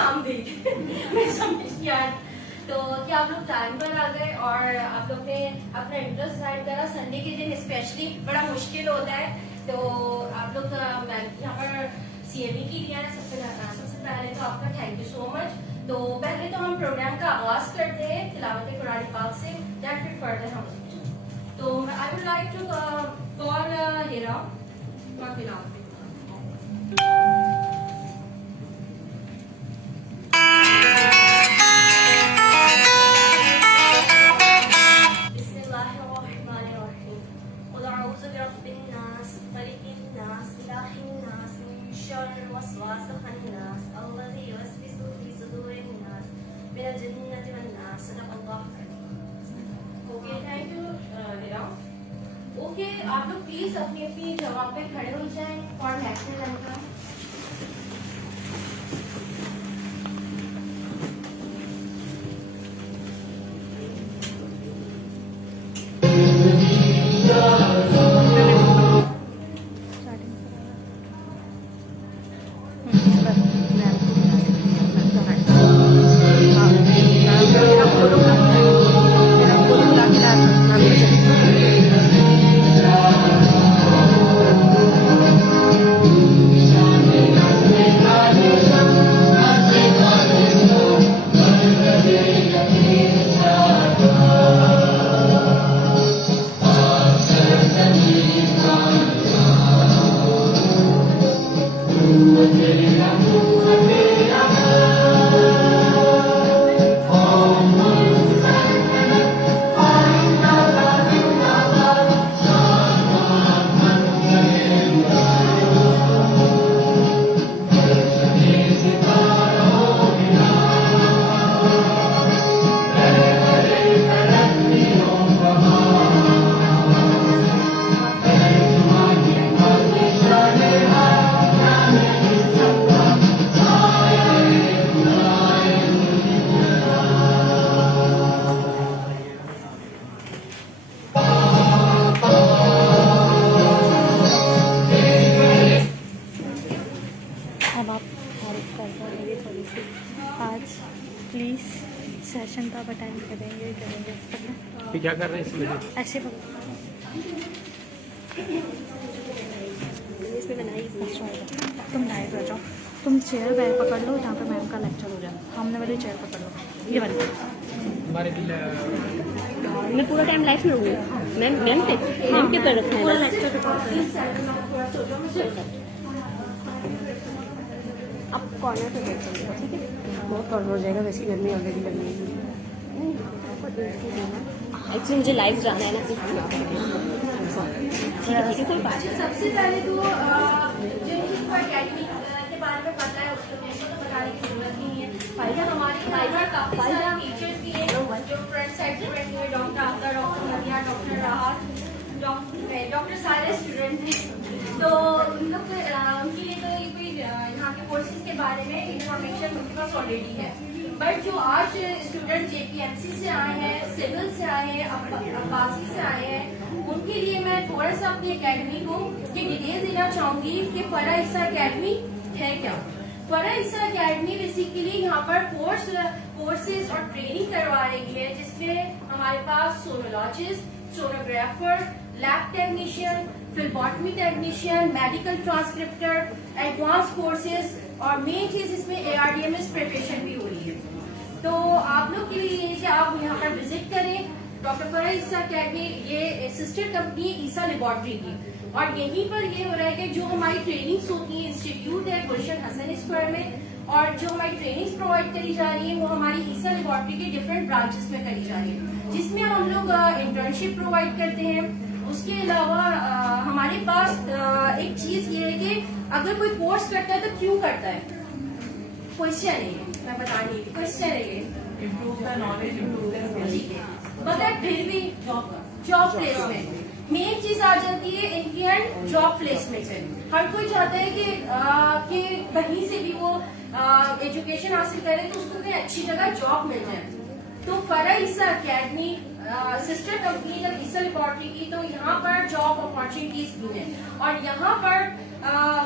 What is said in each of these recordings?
काम देखे मैं समझ गया। तो क्या आप लोग टाइम पर आ गए और आप लोग ने अपना इंटरेस्ट जाहिर करा। संडे के दिन स्पेशली बड़ा मुश्किल होता है, तो आप लोग यहाँ पर CME की लिया है। सबसे पहले तो आपका थैंक यू सो मच। तो पहले तो हम प्रोग्राम का आगाज करते हैं तिलावत कुरान पाक से, दैट फिर फर्दर हम। तो I would like to call Hira for तिलावत। ओके, आप लोग प्लीज अपनी अपनी जगह पे खड़े हो जाएं और नेशनल एंथम। प्लीज़ सेशन का अटेंड करेंगे क्या कर रहे हैं इसमें? ऐसे इसमें बनाई। तुम डायरेक्ट हो जाओ, तुम चेयर बैग पकड़ लो जहाँ पे मैम का लेक्चर हो जाए। सामने वाली चेयर पकड़ लो, ये वाली। हमारे मैं पूरा टाइम लाइफ में रहूँगी। मैम के पर रखना है पूरा लेक्चर अब कॉर्नर पे बैठ जाएगा, ठीक है? बहुत कॉर्नर हो जाएगा, वैसे गर्मी ऑलरेडी लग रही है। एक्चुअली मुझे लाइव जाना है ना, ठीक है कोई बात। सबसे पहले तो जिनको एकेडमी के बारे में पता है उसको तो बताने की जरूरत नहीं है। भाईजान हमारे काफी सारे टीचर्स भी हैं जो फ्रंट साइड स्टूडेंट हैं। डॉक्टर आफ्ता, डॉक्टर मरिया, डॉक्टर राहत, डॉक्टर सारे स्टूडेंट हैं। तो उन लोग उनके लिए तो कोई यहाँ के कोर्सेज के बारे में इंफॉर्मेशन उनके पास ऑलरेडी है। बट जो आज स्टूडेंट JPMC से आए हैं, सिविल से आए हैं, अब्बासी से आए हैं, उनके लिए मैं थोड़ा सा अपनी एकेडमी को ये डिटेल देना चाहूंगी कि फरा ईसा एकेडमी है क्या। फरा ईसा एकेडमी बेसिकली यहाँ पर कोर्सेज और ट्रेनिंग करवा रही है, जिसमें हमारे पास sonologist, sonographer, lab technician, phlebotomy technician, medical transcriptor, advance courses और मेन चीज इसमें ARDMS प्रिपरेशन भी हो रही है। तो आप लोग के लिए ये कि आप यहाँ पर विजिट करें डॉक्टर फरा ईसा अकेडमी। ये सिस्टर कंपनी ईसा लेबोरेटरी की, और यहीं पर ये हो रहा है कि जो हमारी ट्रेनिंग्स होती है, इंस्टीट्यूट है गुलशन हसन स्क्वायर में, और जो हमारी ट्रेनिंग्स प्रोवाइड करी जा रही है वो हमारी ईसा लेबोरेटरी के डिफरेंट ब्रांचेस में करी जा रही है, जिसमें हम लोग इंटर्नशिप प्रोवाइड करते हैं। उसके अलावा हमारे पास एक चीज ये है कि अगर कोई कोर्स करता है तो क्यों करता है, क्वेश्चन है, मैं बता रही थी क्वेश्चन है ये, मगर फिर भी जॉब प्लेसमेंट मेन चीज आ जाती है। इनकी एंड जॉब प्लेसमेंट है। हर कोई चाहता है कि कहीं से भी वो एजुकेशन हासिल करे तो उसको कोई अच्छी जगह जॉब मिल जाए। तो फरा ईसा अकेडमी सिस्टर कंपनी जब ईसा लेबोरेटरी की, तो यहाँ पर जॉब अपॉर्चुनिटीज भी है, और यहाँ पर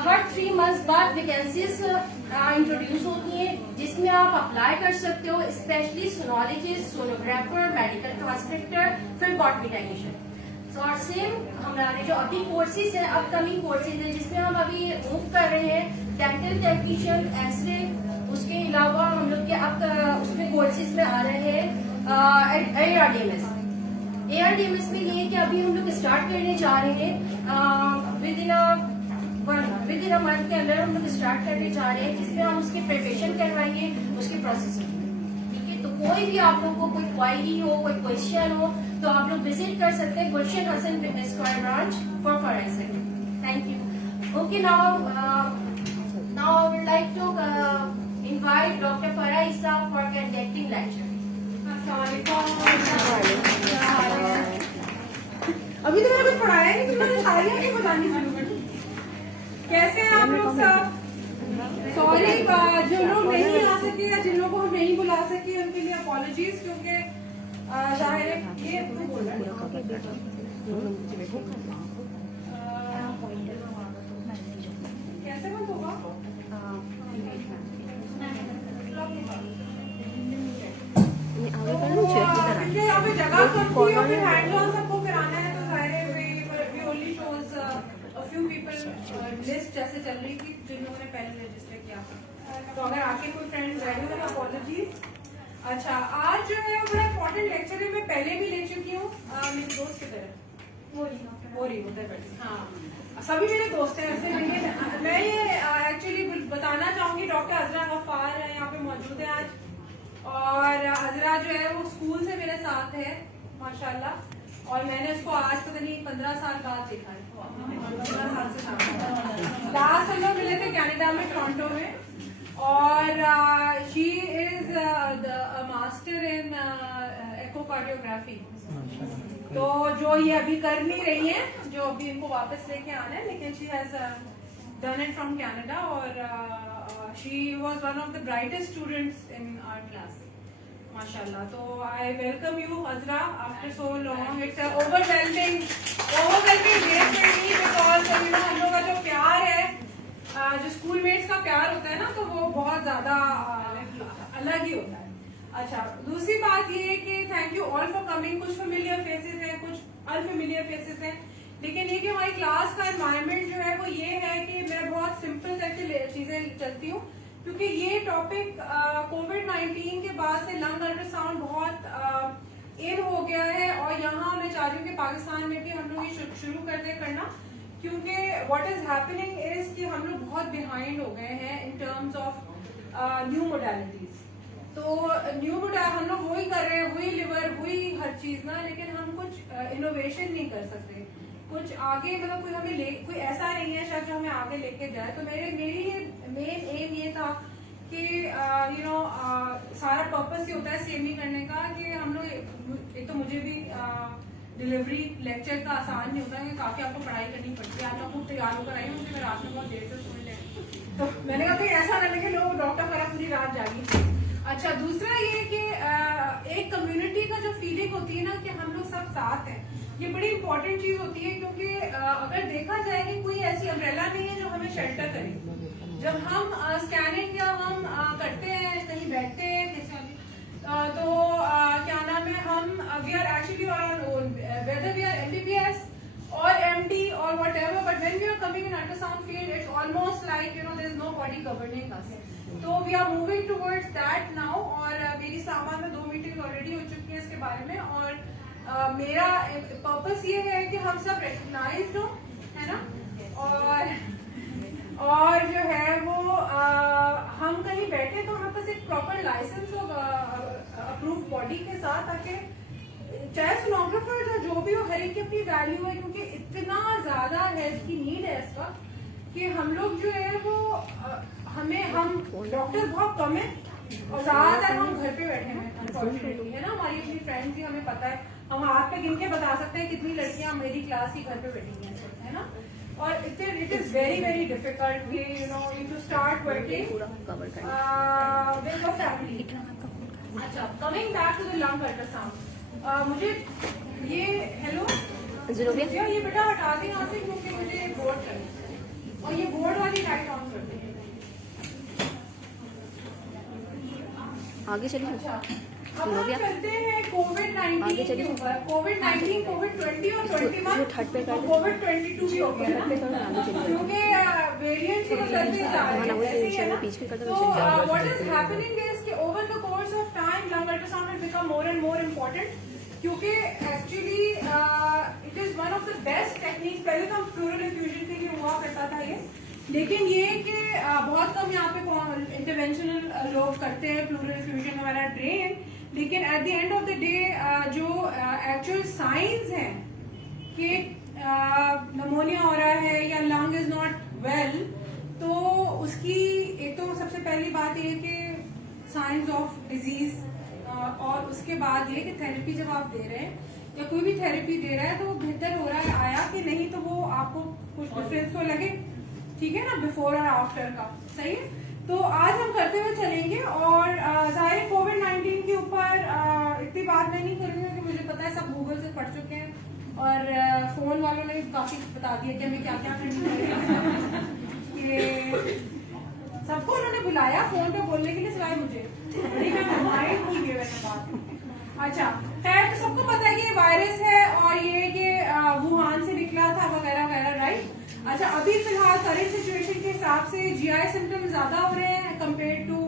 हर 3 मंथ्स बाद वैकेंसीज इंट्रोड्यूस होती हैं, जिसमें आप अप्लाई कर सकते हो, स्पेशली सोनोलॉजिस्ट, सोनोग्राफर, मेडिकल ट्रांसक्रिप्टर, फिर बॉटनी टेक्नीशियन। और सेम हमारे जो अभी कोर्सेज है, अपकमिंग कोर्सेज है, जिसमें हम अभी मूव कर रहे हैं डेंटल टेक्नीशियन, एक्सरे, उसके अलावा हम लोग के अब उसमें कोर्सेज में आ रहे हैं ARDMS। ARDMS में ये है कि अभी हम लोग स्टार्ट करने जा रहे हैं विद इन अ मंथ के अंदर हम लोग स्टार्ट करने जा रहे हैं, जिसमें हम उसकी प्रिपरेशन करवाएंगे, उसकी प्रोसेसिंग। ठीक है, तो कोई भी आप लोग को कोई क्वारी हो, कोई क्वेश्चन हो, तो आप लोग विजिट कर सकते हैं Gulshan Hasan fitness square branch for forensic. Thank you. Okay, now I would like to invite doctor Farah Isa for conducting lecture. अभी तो मैंने कुछ पढ़ाया नहीं, तो मैंने सारी आगे बतानी शुरू कर दी। कैसे हैं आप लोग सब? सॉरी, जो लोग नहीं आ सके या जिन लोगों को हम नहीं बुला सके उनके लिए अपॉलॉजीज, क्योंकि जाहिर है ये कैसे बंद होगा? क्योंकि अभी जगह करती है, फिर हैंड ऑन सबको कराना है, तो जाहिर है we only shows a few people list जैसे चल रही थी जिन लोगों ने पहले रजिस्टर किया। तो अगर आके कोई फ्रेंड्स रह गए तो अपॉलॉजीज। अच्छा, आज जो है बड़ा इम्पोर्टेंट लेक्चर है, मैं पहले भी ले चुकी हूँ मेरे दोस्त की तरह। वो रही उधर बैठी। हाँ, सभी मेरे दोस्त हैं वैसे, लेकिन मैं ये एक्चुअली बताना चाहूंगी, डॉक्टर अजरा गफ्फार है यहाँ पे मौजूद है आज। और अजरा जो है वो स्कूल से मेरे साथ है माशाल्लाह, और मैंने उसको आज पता नहीं 15 साल बाद देखा है। 15 साल से लास्ट हम लोग मिले थे कनाडा में, टोरंटो में। और she is master in echocardiography. तो जो ये अभी कर नहीं रही है, जो अभी इनको वापस लेके आना है, लेकिन she has done it from Canada. और she was one of the brightest students in our class माशाल्लाह। तो I welcome you Azra after so long. It's overwhelming day for me, because you know हम लोग का जो प्यार है, जो स्कूल मेट्स का प्यार होता है ना, तो वो बहुत ज्यादा अलग ही होता है। अच्छा, दूसरी बात ये है कि thank you all for coming. कुछ फेमिलियर फेसेस हैं, कुछ अनफेमिलियर फेसेस हैं, लेकिन ये कि हमारी क्लास का एनवायरनमेंट जो है वो ये है कि मैं बहुत सिंपल करके चीजें चलती हूँ, क्योंकि ये टॉपिक कोविड-19 के बाद से लंग अल्ट्रासाउंड बहुत इन हो गया है। और यहाँ मैं चाह रही हूँ कि पाकिस्तान में भी हम लोग ये शुरू कर दें करना, क्योंकि व्हाट इज हैपनिंग इज कि हम लोग बहुत बिहाइंड हो गए हैं in terms of new modalities. तो न्यू मोडालिटी हम लोग वही कर रहे हैं, वही लिवर, वही हर चीज ना, लेकिन हम कुछ इनोवेशन नहीं कर सकते, कुछ आगे मतलब कोई हमें कोई ऐसा नहीं है शायद जो हमें आगे लेके जाए। तो मेरी मेन एम ये था कि यू नो सारा पर्पस ये होता है सेमी करने का, कि हम लोग एक तो मुझे भी डिलीवरी लेक्चर का आसान नहीं होता है, काफी आपको पढ़ाई करनी पड़ती है। आप लोग खूब तैयार होकर आई हूँ, मैं रात में बहुत देर से सुन लें, तो मैंने कहा कि ऐसा ना लगे लोग डॉक्टर फराह पूरी रात जागी। अच्छा, दूसरा ये कि एक कम्युनिटी का जो फीलिंग होती है ना कि हम लोग सब साथ हैं, ये बड़ी इंपॉर्टेंट चीज होती है। क्योंकि अगर देखा जाए कि कोई ऐसी अम्ब्रेला नहीं है जो हमें शेल्टर करे। जब हम स्कैनिंग या हम करते हैं, कहीं बैठते हैं तो क्या नाम है, हम we are actually on own, whether we are MBBS or MD or whatever, but when we are coming in ultrasound field, it's almost like you know there is nobody governing us. तो we are moving towards that now। और मेरी सामान में 2 meeting already हो चुकी है इसके बारे में। और मेरा पर्पस ये है कि हम सब रिकग्नाइज्ड हो, है ना, और जो है वो हम कहीं बैठे तो हमारे पास एक प्रॉपर लाइसेंस होगा अप्रूव बॉडी के साथ, ताकि चाहे सोनोग्राफर जो भी हो, हर एक की अपनी वैल्यू है, क्योंकि इतना ज्यादा हेल्थ की नीड है इसका कि हम लोग जो है वो हम डॉक्टर बहुत कम है और ज्यादातर हम घर पे बैठे हैं अनफॉर्चुनेटली, है ना। हमारी अपनी फ्रेंड्स ही हमें पता है, हम हाथ पे गिन के बता सकते हैं कितनी लड़कियां मेरी क्लास ही घर पे बैठी हैं, है ना। और it is very very difficult you know to start working with your family. अच्छा, coming back to the lung ultrasound, मुझे ये हेलो ये बेटा हटा दें यहाँ से, क्योंकि मुझे बोर्ड चाहिए और ये बोर्ड वाली लाइट ऑन कर दें। आगे चलिए। अच्छा, अब हो हम गया? चलते हैं कोविड-19 आगे के चलिए। ऊपर। कोविड-19, कोविड-20 और 21 थर्ड पे कर दे। कोविड-22 भी हो गया थर्ड पे करो ना, आगे चलिए। क्योंकि वेरिएंट्स ही बदलते जा रहे हैं, ऐसे ही है ना। बीच में कर दो, So चलिए। what is happening is कि over the course of time lung ultrasound has become more and more important क्योंकि actually it is one of the best techniques। पहले तो हम pleural effusion के लिए हुआ करता था ये, लेकिन ये कि बहुत कम यहाँ पे इंटरवेंशनल लोग करते हैं प्लूरल इफ्यूजन वगैरह ड्रेन, लेकिन at the end of the day जो एक्चुअल साइंस हैं कि नमोनिया हो रहा है या लंग इज नॉट वेल, तो उसकी एक तो सबसे पहली बात ये कि साइंस ऑफ डिजीज, और उसके बाद ये कि थेरेपी जब आप दे रहे हैं या कोई भी थेरेपी दे रहा है तो वो बेहतर हो रहा है आया कि नहीं, तो वो आपको कुछ डिफरेंस तो लगे, ठीक है ना, बिफोर और आफ्टर का। सही है, तो आज हम करते हुए चलेंगे। और जाहिर कोविड-19 के ऊपर इतनी बात मैं नहीं करूँगी क्योंकि मुझे पता है सब गूगल से पढ़ चुके हैं और फोन वालों ने काफी बता दिया कि हमें क्या क्या करना है। कि सबको उन्होंने बुलाया फोन पे बोलने के लिए सिवाय मुझे, बड़ी मैं माइंड भूल गई मैंने बात। अच्छा, खैर तो सबको पता है कि ये वायरस है और ये कि वुहान से निकला था वगैरह वगैरह, राइट। अच्छा, अभी फिलहाल करंट सिचुएशन के हिसाब से जीआई सिम्टम्स ज्यादा हो रहे हैं कंपेयर टू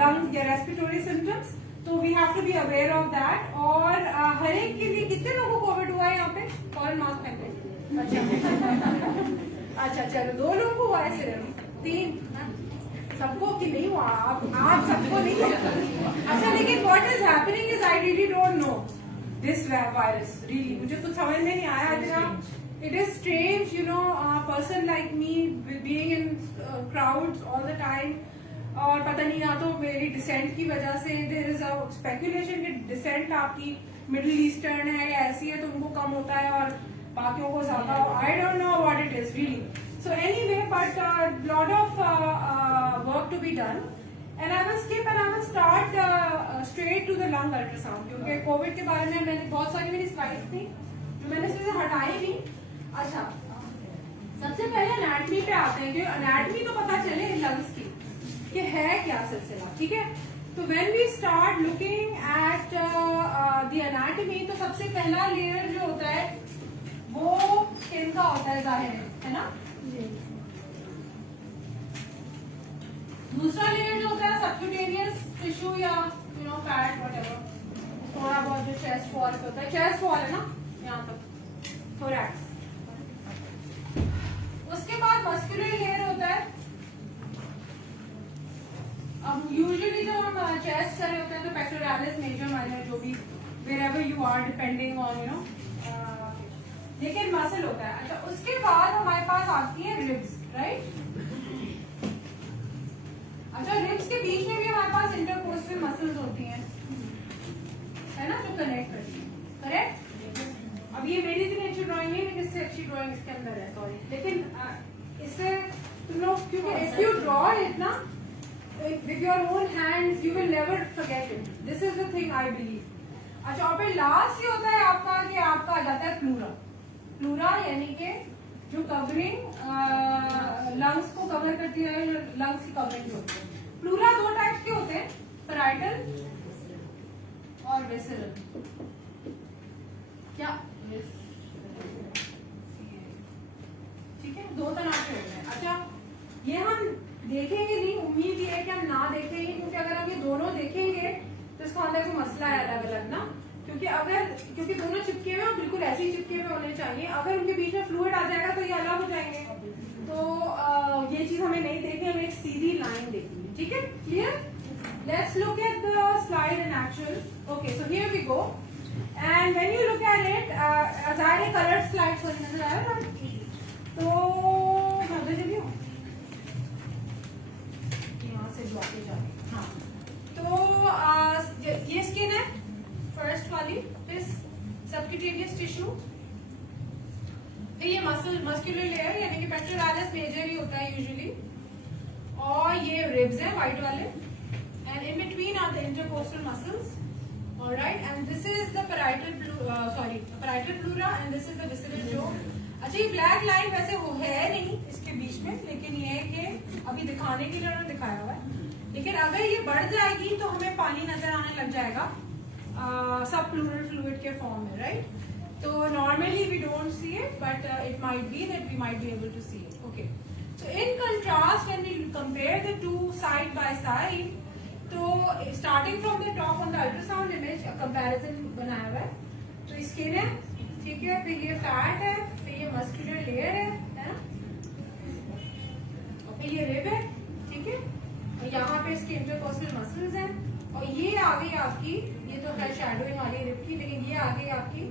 लंग या रेस्पिरेटरी सिम्टम्स, तो we have to be aware of that. और हर एक के लिए कितने लोगों को कोविड हुआ है यहाँ पे? फॉरन मास्क पहनते। अच्छा चलो, 2 लोगों को हुआ है, सिर्फ 3 सबको कि नहीं हुआ? आप सबको नहीं हुआ। अच्छा, लेकिन what is happening is I really don't know this virus, really मुझे कुछ समझ में नहीं आया। इतना it is strange, you know, a person like me being in crowds all the time, और पता नहीं, या तो मेरी डिसेंट की वजह से there is a speculation कि डिसेंट आपकी मिडिल ईस्टर्न है या ऐसी है तो उनको कम होता है और बाकियों को ज्यादा। I don't know what it is really. So anyway, but lot of work to be done, and I will skip and I will start straight to the lung ultrasound क्योंकि कोविड के बारे में मैंने बहुत सारी मेरी स्लाइड्स थी जो मैंने इसमें हटाई भी। अच्छा, सबसे पहले एनाटमी पे आते हैं क्योंकि एनाटमी तो पता चले लंग्स की कि है क्या सिलसिला, ठीक है। तो when we start looking at the anatomy, तो सबसे पहला लेयर जो होता है वो स्किन का होता है, जाहिर है ना। दूसरा लेयर जो होता है सबक्यूटेनियस टिश्यू या यू नो फैट व्हाटएवर, थोड़ा बहुत जो चेस्ट वॉल पे होता है, चेस्ट वॉल है ना यहाँ तक, थोरैक्स। उसके बाद मस्कुलर लेयर होता है। अब यूजुअली जब हम चेस्ट कर रहे होते हैं तो पेक्टोरालिस, मेजर, माइनर, जो भी wherever you are depending on you know, लेकिन मसल होता है। अच्छा, उसके बाद हमारे पास आती है रिब्स, राइट। अच्छा, रिब्स के बीच में भी हमारे पास इंटरकोस्टल मसल्स होती हैं, है ना, जो कनेक्ट करती हैं, करेक्ट। अब ये मेरी इतनी अच्छी ड्राइंग नहीं है, इससे अच्छी ड्राइंग इसके अंदर है, सॉरी, लेकिन इससे तुम लोग, क्योंकि इफ यू ड्रॉ इट ना with your own hands you will never forget it, this is the thing I believe। अच्छा, और फिर लास्ट ये होता है आपका कि आपका आ जाता है प्लूरा। प्लूरा यानी कि जो कवरिंग लंग्स को कवर करती है, लंग्स की कवरिंग जो होती है। प्लूरा 2 टाइप्स के होते हैं, पैराइटल और विसरल। क्या ठीक है, 2 तरह के होते हैं। अच्छा, ये हम देखेंगे नहीं, उम्मीद ये है कि हम ना देखेंगे, क्योंकि अगर हम ये दोनों देखेंगे तो इसका अंदर कोई मसला है अलग अलग ना, क्योंकि दोनों चिपके हुए और बिल्कुल ऐसे ही चिपके हुए होने चाहिए। अगर उनके बीच में फ्लूइड आ जाएगा तो ये अलग हो जाएंगे, तो ये चीज हमें नहीं देखनी, हमें एक सीधी लाइन देखनी है, ठीक है, clear. Let's look at the slide in actual. Okay, so here we go, and when you look at it, जाहिर कलर स्लाइड पर नजर आ रहा है, तो नजर चलिए यहाँ से जो आगे जाए। हाँ, तो ये स्किन है फर्स्ट वाली, फिर सबक्यूटेनियस टिश्यू, फिर ये मस्कुलर लेयर यानी कि पेक्टोरालिस मेजर ही होता है यूजुअली, और ये रिब्स हैं व्हाइट वाले, and in between are the intercostal muscles, alright, and this is the parietal pleura and this is the visceral जो। अच्छा, ये ब्लैक लाइन वैसे वो है नहीं इसके बीच में, लेकिन ये है कि अभी दिखाने के लिए उन्होंने दिखाया हुआ है, लेकिन अगर ये बढ़ जाएगी तो सब प्लूरल फ्लूइड के फॉर्म में, राइट? तो normally we don't see it, but it might be that we might be able to see it. Okay, so in contrast when we compare the two side by side, तो starting from the top on the ultrasound image a comparison बनाया हुआ है. तो skin है, ठीक है, फिर ये फैट है, फिर ये मस्कुलर लेयर है ना, फिर ये रिब है, ठीक है, और यहाँ पे इसके इंटरकोस्टल मसल्स हैं, और ये आ गई आपकी, ये तो खैर शैडोइंग वाली रिब की, लेकिन ये आ गई आपकी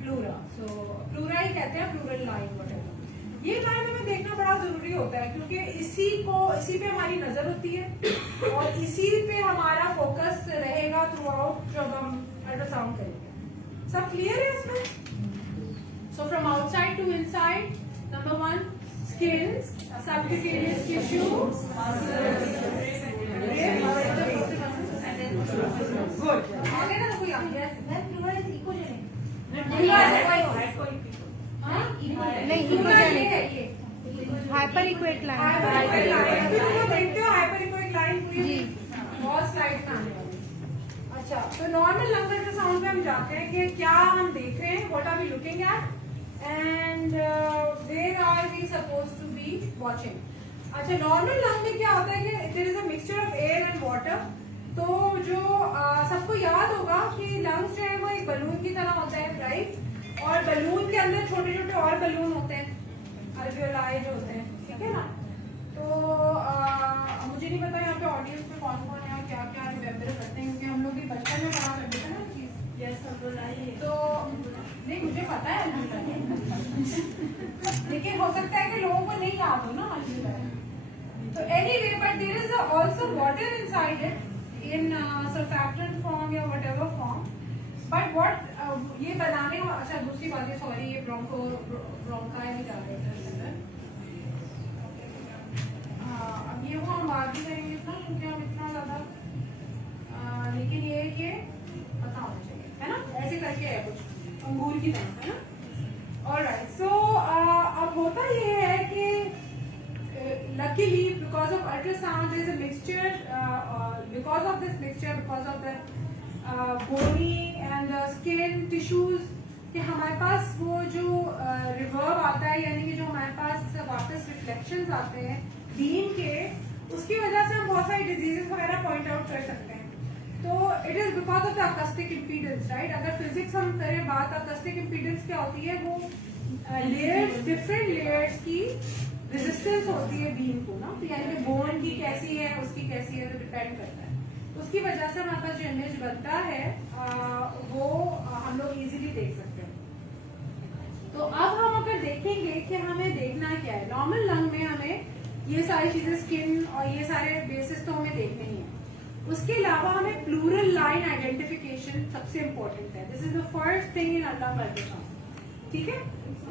प्लूरा. सो प्लूरा ही कहते हैं, प्लूरल लाइन वगैरह. ये लाइन हमें देखना बड़ा जरूरी होता है, क्योंकि इसी पे हमारी नजर होती है और इसी पे हमारा फोकस रहेगा थ्रू आउट जब हम अल्ट्रासाउंड करेंगे. सब क्लियर है इसमें? So from outside to inside, number 1 skin, subcutaneous tissue, good. आगे ना कोई आगे हाइपर इक्वेट लाइन. देखते हो हाइपर इक्वेट लाइन पूरी बहुत स्लाइड में आने वाली. अच्छा, तो नॉर्मल लंग अल्ट्रासाउंड पे हम जाते हैं कि क्या हम देख रहे हैं, what are we looking at and where are we supposed to be watching. अच्छा, नॉर्मल लंग में क्या होता है कि there is a mixture of air and water. तो जो सबको याद होगा कि लंग्स जो है वो एक बलून की तरह होता है, राइट? और बलून के अंदर छोटे छोटे और बलून होते हैं, अल्वियोलाई जो होते हैं, ठीक है ना? तो मुझे नहीं पता यहाँ पे ऑडियंस में कौन कौन है और क्या क्या रिमेम्बर करते हैं, क्योंकि हम लोग भी बचपन में पढ़ा करते थे ना चीज. यस, तो नहीं, मुझे पता है अल्वियोलाई, लेकिन हो सकता है कि लोगों को नहीं याद हो ना अल्वियोलाई. तो anyway, but there is also water inside it in surfactant form या whatever form, but what ये बनाने. अच्छा, दूसरी बात है, सॉरी, ये ब्रोंकाई नहीं जा रहे थे. अब ये वो हम बात भी करेंगे इतना, क्योंकि हम इतना ज्यादा, लेकिन ये कि पता होना चाहिए, है ना? ऐसे करके है कुछ अंगूर की तरह, है ना? ऑलराइट, सो अब होता ये है कि luckily because of ultrasound there is a mixture, because of this mixture, because of the bony and the skin tissues, कि हमारे पास वो जो रिवर्ब आता है, यानी कि जो हमारे पास वापस रिफ्लेक्शंस आते हैं बीम के, उसकी वजह से हम बहुत सारी डिजीजेस वगैरह पॉइंट आउट कर सकते हैं. तो it is because of the acoustic impedance, right? अगर फिजिक्स हम करें बात, अकॉस्टिक इम्पीडेंस क्या होती है? वो लेयर्स, डिफरेंट लेयर्स की रेजिस्टेंस होती है बीम को ना. तो यानी कि बोन की कैसी है, उसकी कैसी है, तो डिपेंड करता है. उसकी वजह से हमारे पास जो इमेज बनता है वो हम लोग इजीली देख सकते हैं. तो अब हम अगर देखेंगे कि हमें देखना क्या है, नॉर्मल लंग में हमें ये सारी चीजें, स्किन और ये सारे बेसिस तो हमें देखने ही है. उसके अलावा हमें प्लूरल लाइन आइडेंटिफिकेशन सबसे इम्पोर्टेंट है. This is the first thing in lung ultrasound, ठीक है?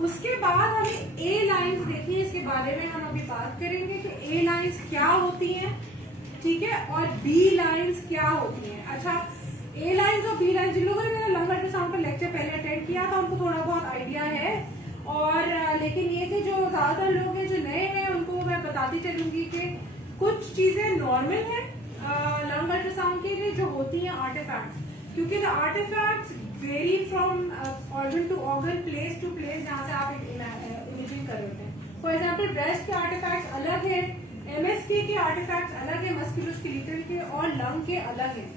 उसके बाद हमें ए लाइंस देखिए, इसके बारे में हम अभी बात करेंगे कि ए लाइंस क्या होती हैं, ठीक है, और बी लाइंस क्या होती हैं. अच्छा, ए लाइंस और बी लाइंस, जिन लोगों ने मेरा लंग अल्ट्रासाउंड का लेक्चर पहले अटेंड किया था उनको थोड़ा बहुत आइडिया है, और लेकिन ये कि जो ज्यादातर लोग हैं जो नए हैं उनको मैं बताती चलूंगी कि कुछ चीजें नॉर्मल है लंग अल्ट्रासाउंड के लिए जो होती हैं आर्टिफैक्ट्स, क्योंकि the artefacts vary from organ to organ, place to place, जहाँ से आप इमेजिंग कर रहे हैं. फॉर एग्जाम्पल ब्रेस्ट के आर्टिफैक्ट्स अलग है, MSK के आर्टिफैक्ट्स अलग है, मस्कुलोस्केलेटल के, और लंग के अलग है.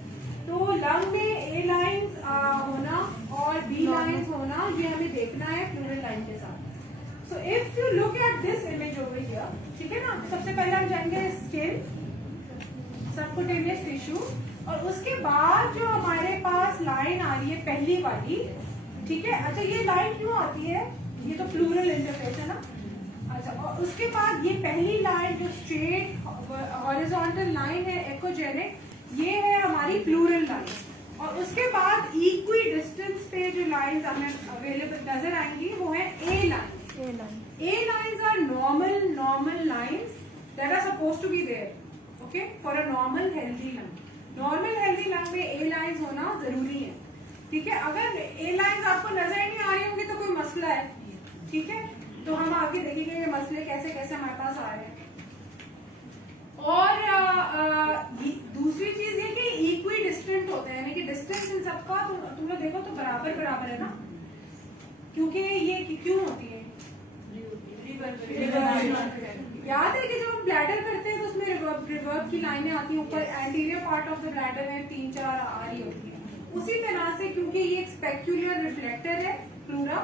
तो लंग में ए लाइंस होना और बी लाइंस होना ये हमें देखना है प्लूरल लाइन के साथ. So if you look at this image over here, ठीक है ना, सबसे पहले हम जाएंगे स्किन, सबक्यूटेनियस टिश्यू, और उसके बाद जो हमारे पास लाइन आ रही है पहली वाली, ठीक है. अच्छा, ये लाइन क्यों आती है? ये तो प्लूरल इंटरफेस है ना. अच्छा, और उसके बाद ये पहली लाइन जो स्ट्रेट हॉरिजॉन्टल लाइन है एकोजेनिक, ये है हमारी प्लूरल लाइन. और उसके बाद इक्वी डिस्टेंस पे जो लाइंस हमें अवेलेबल नजर आएंगी वो है A line. A lines are normal lines that are supposed to be there, okay, for a normal healthy lung. Normal healthy lung में ए लाइंस होना जरूरी है, ठीक है. अगर ए लाइंस आपको नजर नहीं आ रही होंगी तो कोई मसला है, ठीक है. तो हम आगे देखेंगे ये मसले कैसे कैसे हमारे पास आ रहे हैं. और दूसरी चीज ये कि इक्वी डिस्टेंट होते हैं, यानी कि डिस्टेंस इन सबका बराबर बराबर है ना, क्योंकि ये क्यों होती है याद है कि जब हम ब्लैडर करते हैं तो उसमें रिवर्ब की लाइनें आती हैं ऊपर, anterior part of the bladder में 3-4 आ रही होती है। उसी तरह से क्योंकि ये एक स्पेक्युलर रिफ्लेक्टर है प्लूरा,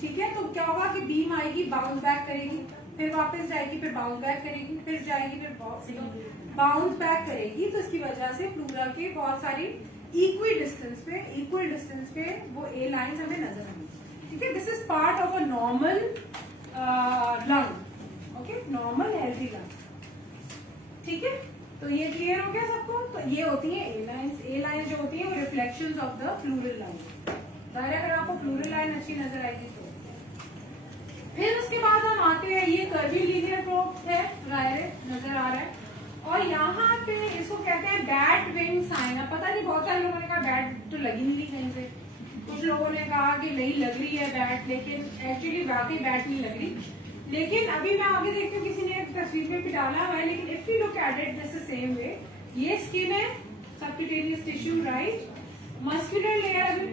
ठीक है, तो क्या होगा कि बीम आएगी, बाउंस बैक करेगी, फिर वापस जाएगी, फिर बाउंस बैक करेगी, फिर जाएगी, फिर बाउंस बैक करेगी। तो इसकी वजह से प्लूरा के बहुत सारी इक्वल डिस्टेंस पे वो ए लाइंस हमें नजर आएंगी, ठीक है। This is part of a normal lung, okay, normal healthy lung, ठीक है। तो ये क्लियर हो गया सबको। तो ये होती है ए लाइंस जो होती है वो reflections of the pleural line. अगर आपको प्लूरल लाइन अच्छी नजर आएगी तो फिर उसके बाद हम आते हैं, ये कर्वी लीनियर प्रोब है, नजर आ रहा है, और यहाँ पे इसको कहते हैं बैट विंग साइन। अब पता नहीं, बहुत सारे लोगों ने कहा बैट तो लगी नहीं कहीं से, कुछ लोगों ने कहा कि नहीं लग रही है बैट, लेकिन एक्चुअली वाकई बैट नहीं लग रही। लेकिन अभी मैं आगे देखती हूँ, किसी ने तस्वीर में भी डाला हुआ है, लेकिन if you look at it this same way, ये स्किन है, subcutaneous tissue, right, muscular layer अभी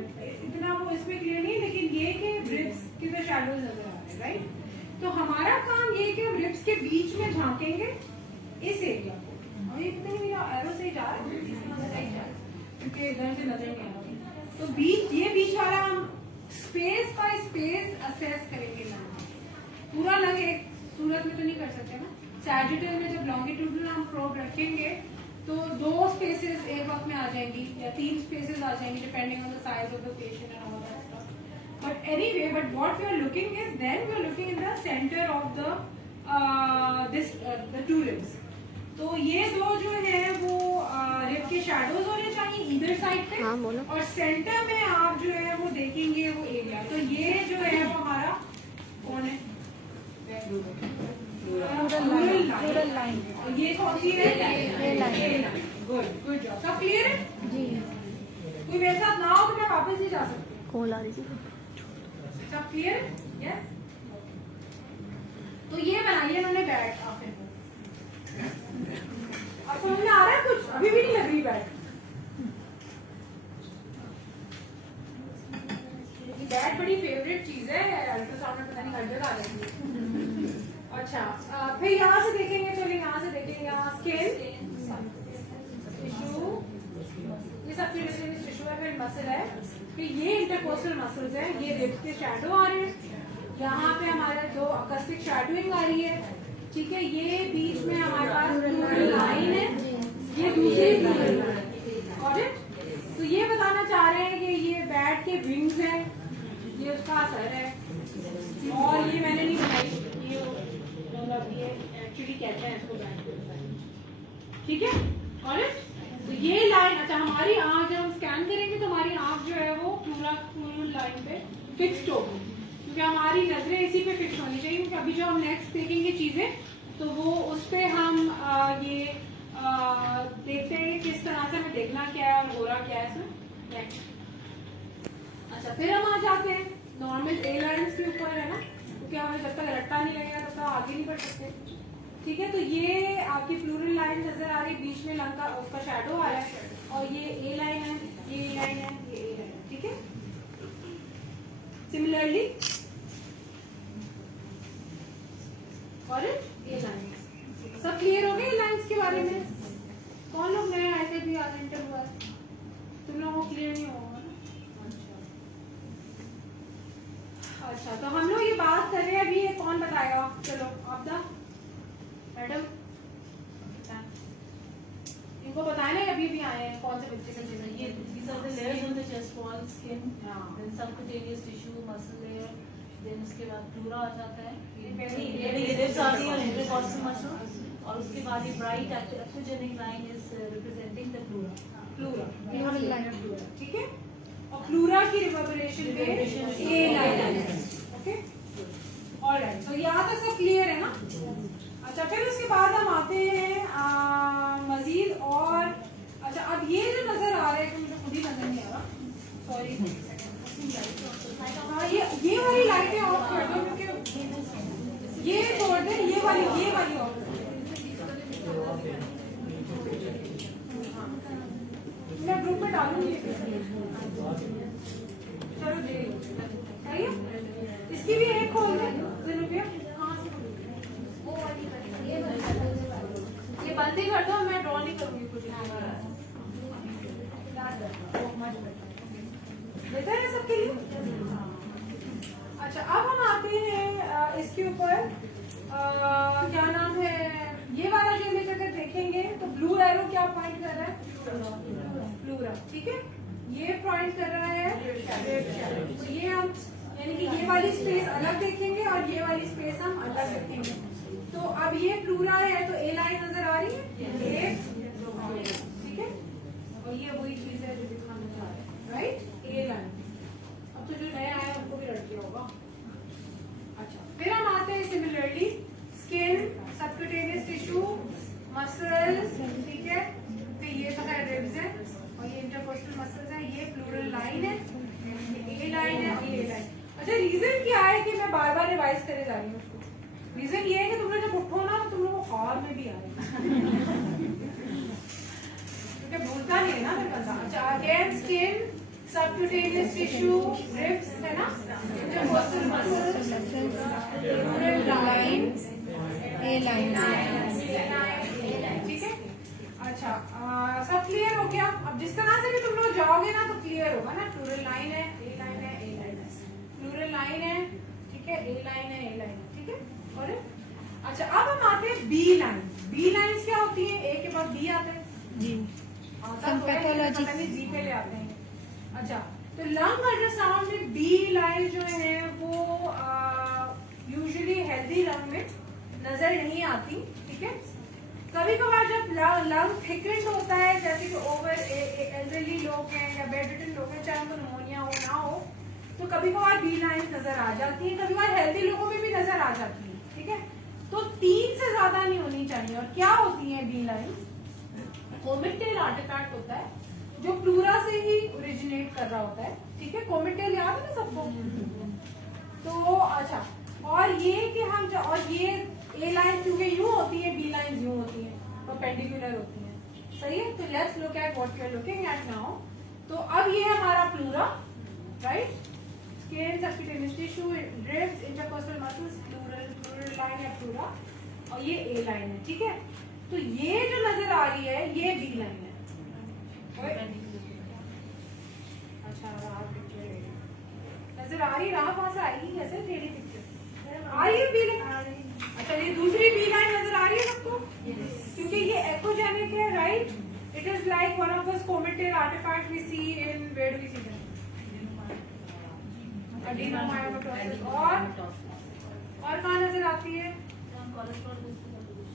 इतना वो इसमें क्लियर नहीं, लेकिन ये कि रिब्स की तो शैडोज नजर आ रहे हैं, राइट। तो हमारा काम ये कि रिब्स के बीच में झांकेंगे इस एरिया को। अभी इतने मेरा एरो से जा रहा है क्योंकि इधर से नजर नहीं आ रहा, तो बीच वाला हम स्पेस बाय स्पेस असेस करेंगे। पूरा लंग एक सूरत में तो नहीं कर सकते ना, सैजिटल में जब लॉन्गिट्यूडनल हम प्रोब रखेंगे तो 2 स्पेसेस एक वक्त में आ जाएंगी या 3 स्पेसेस आ जाएंगी, depending on the size of the patient and all that stuff. But anyway, but what we are looking is then we are looking in the centre of the 2 ribs. तो ये 2 जो है वो रिब के shadows होने चाहिए either side पे, हाँ, बोलो। और सेंटर में आप जो है वो देखेंगे वो एरिया। तो ये जो है वो हमारा कौन है, प्लूरल लाइन। और ये कौन सी है, ए लाइन। गुड जॉब, सब क्लियर है। जी, कोई मेरे साथ ना हो तो मैं वापस नहीं जा सकती। कॉल आ रही थी। सब क्लियर है, यस। तो ये बनाइए मैंने बैट, आपको समझ में आ रहा है कुछ, अभी भी नहीं लग रही बैट। बैट बड़ी फेवरेट चीज है, अल्ट्रासाउंड में पता नहीं हर जगह आ जाती है। अच्छा, फिर यहाँ से देखेंगे, चलिए यहाँ से देखेंगे, यहाँ स्किन टिश्यू, ये सब टिश्यू है, फिर मसल है, फिर ये इंटरकोस्टल मसल्स है, ये रिब्स के शैडो आ रहे हैं, यहाँ पे हमारे 2 अकस्टिक शैडोइंग आ रही है, ठीक है। ये बीच में हमारे पास प्लूरल लाइन है, ये दूसरी प्लूरल लाइन, ऑलराइट। तो ये बताना चाह रहे हैं कि ये बैट के विंग्स है, ये उसका असर है, और ये मैंने नहीं बनाई, ये एक्चुअली कहते हैं इसको बैट के, ठीक है, ऑलराइट। तो ये लाइन, अच्छा, हमारी आंख जब हम स्कैन करेंगे तो हमारी आंख जो है वो प्लूरल लाइन पे फिक्स्ड होगी, क्योंकि हमारी नजरें इसी पे फिक्स होनी चाहिए, क्योंकि अभी जो हम नेक्स्ट देखेंगे चीजें तो वो उस पे हम ये देखते हैं किस तरह से हमें देखना क्या है और हो रहा क्या है इसमें नेक्स्ट। अच्छा, फिर हम आ जाते हैं नॉर्मल ए लाइंस के ऊपर, है ना, क्योंकि हमें जब तक रट्टा नहीं लगेगा तब तक आगे नहीं बढ़ सकते, ठीक है। तो ये आपकी प्लूरल लाइन नजर आ रही है, बीच में लंग का उसका शैडो आ रहा है, और ये ए लाइन है, ये ए लाइन है, ये ए लाइन है, ठीक है। सिमिलरली और ए लाइन, सब क्लियर हो गए ए लाइंस के बारे में। कौन लोग नए आए थे भी आज इंटर हुआ, तुम लोगों को क्लियर नहीं होगा ना। अच्छा, तो हम लोग ये बात कर रहे हैं अभी, ये कौन बताएगा, चलो आप दा मैडम इनको बताया ना, अभी भी आए हैं, कौन से बच्चे का चीज है ये, These are the layers on the chest wall, skin, then subcutaneous tissue, muscle layer, then उसके बाद प्लूरा आ जाता है, ये ribs आती है और intercostal muscle, और उसके बाद ये bright actogenic line is representing the pleura, pleural line, ठीक है। और प्लूरा की रिवर्बरेशन पे ए लाइन है, ओके, ऑलराइट। तो यहाँ तक सब क्लियर है ना। अच्छा, फिर उसके बाद हम आते हैं मजीद, और अच्छा, अब ये जो नजर आ रहा है, मुझे खुद ही नजर नहीं आ रहा, सॉरी, हाँ, ये वाली लाइटें ऑफ कर दो, क्योंकि ये छोड़ दे, ये वाली ऑफ कर दो, मैं ग्रुप में डालूंगी। चलो दे सही है। इसकी भी एक खोल दे रुपया, ये बंद ही कर दो, मैं ड्रॉ नहीं करूंगी कुछ। बेहतर है सबके लिए। अच्छा अब हम आते हैं इसके ऊपर, क्या नाम है, ये वाला जो इमेज अगर देखेंगे तो ब्लू एरो क्या पॉइंट कर रहा है, प्लूरा, ठीक है, ये पॉइंट कर रहा है रेड शैडो। तो ये हम यानी कि ये वाली स्पेस अलग देखेंगे और ये वाली स्पेस हम अलग देखेंगे। तो अब ये प्लूरा है तो ए लाइन नजर आ रही है, एक, ठीक है, और ये वही चीज है जो दिखाना चाह रहे हैं, राइट, ए लाइन। अब तो जो नया आया उनको भी रट दिया होगा। अच्छा फिर हम आते हैं similarly skin, subcutaneous tissue, muscles, ठीक है, फिर ये तो है रिब्स है और ये इंटरकोस्टल मसल्स है, ये प्लूरल लाइन है, ए लाइन है और ये ए लाइन। अच्छा रीजन क्या है कि मैं बार बार रिवाइज करे जा रही हूँ उसको, रीजन ये है कि तुम लोग जब उठो ना तुम लोग को और में भी आ रहे क्योंकि भूलता नहीं है ना मेरे बंदा। अच्छा again skin, subcutaneous tissue, ribs है ना, इंटरकोस्टल मसल्स, प्लूरल लाइन, ए लाइन, ठीक है। अच्छा सब क्लियर हो गया। अब जिस तरह से भी तुम लोग जाओगे ना तो क्लियर होगा ना, प्लूरल लाइन है, ए लाइन है, ए लाइन है, प्लूरल लाइन है, ठीक है, ए लाइन है, ए लाइन है, ठीक है। और अच्छा अब हम आते हैं बी लाइन। बी लाइंस क्या होती है, ए के बाद बी आते हैं जी, पैथोलॉजी जी पे ले आते हैं। अच्छा तो लंग अल्ट्रासाउंड में बी लाइन जो है वो यूजुअली हेल्दी लंग में नजर नहीं आती, ठीक है। कभी कभार जब लंग थिकनेस होता है, जैसे कि ओवर एल्डरली लोग हैं या बेडरिडन लोग हैं, चाहे उनको निमोनिया हो ना हो, तो कभी कभार बी लाइन नजर आ जाती है, कभी कभार हेल्दी लोगों में भी नजर आ जाती है, ठीक है। तो 3 से ज्यादा नहीं होनी चाहिए। और क्या होती है बी लाइन, कोमिटेल आर्टिफैक्ट होता है जो प्लूरा से ही ओरिजिनेट कर रहा होता है, ठीक है। कोमिटेल याद है ना सबको, तो अच्छा और ये कि हम और ये ए लाइन क्योंकि यूं होती है, बी लाइन यूं होती है, परपेंडिकुलर होती है, सही है। तो let's look at what we are looking at now. तो अब ये है हमारा pleura, right, skin, subcutaneous tissue, ribs, intercostal muscles, pleural line है प्लूरा, और ये ए लाइन है, ठीक है। तो ये जो नजर आ रही है ये बी लाइन है। अच्छा नजर आ रही, राह कहां से आएगी, ऐसे टेढ़ी पिक्चर आ रही है बी लाइन। अच्छा ये दूसरी बी लाइन नजर आ रही है सबको, क्योंकि ये एकोजेनिक है, right, it is like one of the comet tail artifact we see in, where do we see them, adenomyosis. और कहाँ नजर आती है,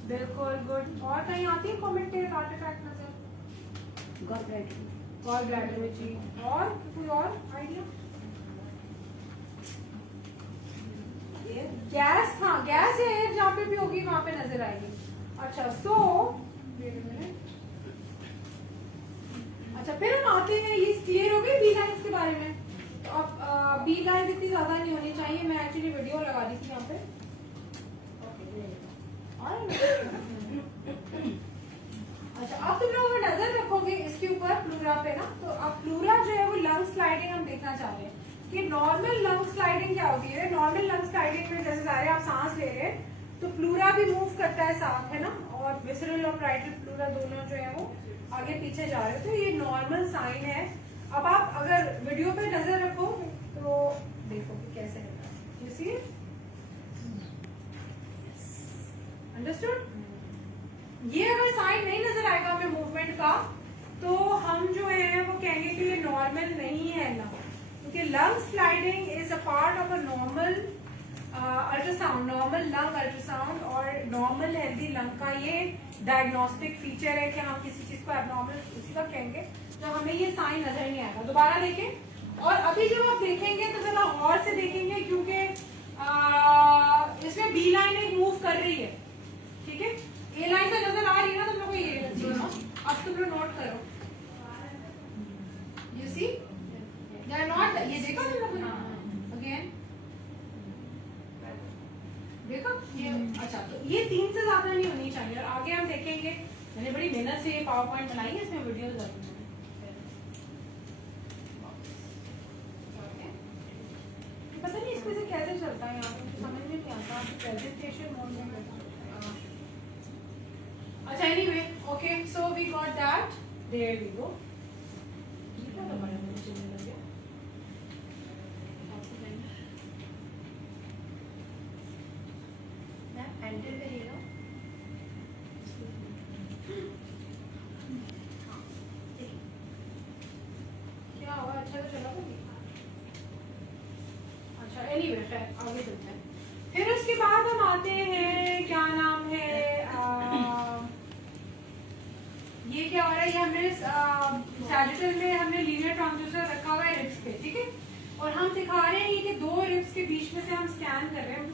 बिल्कुल गुड। और कहीं आती है कोमिटेल आर्टिफैक्ट नजर, गॉल ब्लैडर में जी। और कोई और आइडिया, गैस, हाँ गैस या एयर जहाँ पे भी होगी वहां पे नजर आएगी। अच्छा सो अच्छा फिर हम आते हैं, ये क्लियर हो गई बी लाइन के बारे में। तो अब बी लाइन इतनी ज्यादा नहीं होनी चाहिए, मैं एक्चुअली वीडियो लगा दी थी यहाँ पे। अच्छा अब तुम लोग अगर नजर रखोगे इसके ऊपर प्लूरा पे ना, तो अब प्लूरा जो है वो लंग स्लाइडिंग हम देखना चाह रहे हैं कि नॉर्मल लंग स्लाइडिंग क्या होती है। नॉर्मल लंग स्लाइडिंग में जैसे सारे आप सांस ले रहे हैं तो प्लूरा भी मूव करता है साथ, है ना, और विसरल और राइटल प्लूरा दोनों जो है वो आगे पीछे जा रहे हैं, तो ये नॉर्मल साइन है। अब आप अगर वीडियो पे नजर रखो तो देखो कि कैसे है, यू सी, अंडरस्टूड। ये अगर साइन नहीं नजर आएगा हमें मूवमेंट का तो हम जो है वो कहेंगे कि ये नॉर्मल नहीं है ना, क्योंकि lung sliding is a part of a normal ultrasound, normal lung ultrasound, और नॉर्मल हेल्दी लंग का ये डायग्नोस्टिक फीचर है कि हम किसी चीज को एबनॉर्मल उसी का कहेंगे तो हमें ये साइन नजर नहीं आएगा। दोबारा देखें, और अभी जब आप देखेंगे तो जरा और से देखेंगे क्योंकि इसमें बी लाइन एक मूव कर रही है, ठीक है। ए लाइन तो नजर आ रही है ना तुम लोग को, ये अब तुम लोग नोट करो, you see they are not, ये देखो तुम लोग अगेन देखो ये। अच्छा तो ये 3 से ज्यादा नहीं होनी चाहिए। और आगे हम देखेंगे, मैंने बड़ी मेहनत से ये पावर पॉइंट बनाई है, इसमें वीडियोस आती हैं। प्रेजेंटेशन मोड में अच्छा anyway okay so we got that there we go enter करिएगा क्या हुआ अच्छा तो चला अच्छा एनीवे फिर आगे चलते हैं फिर उसके बाद हम आते हैं क्या नाम है ये क्या हो रहा है ये हमने सैजिटल में हमने लीनियर ट्रांसड्यूसर रखा हुआ है रिब्स पे ठीक है और हम दिखा रहे हैं कि दो रिब्स के बीच में से हम स्कैन कर रहे हैं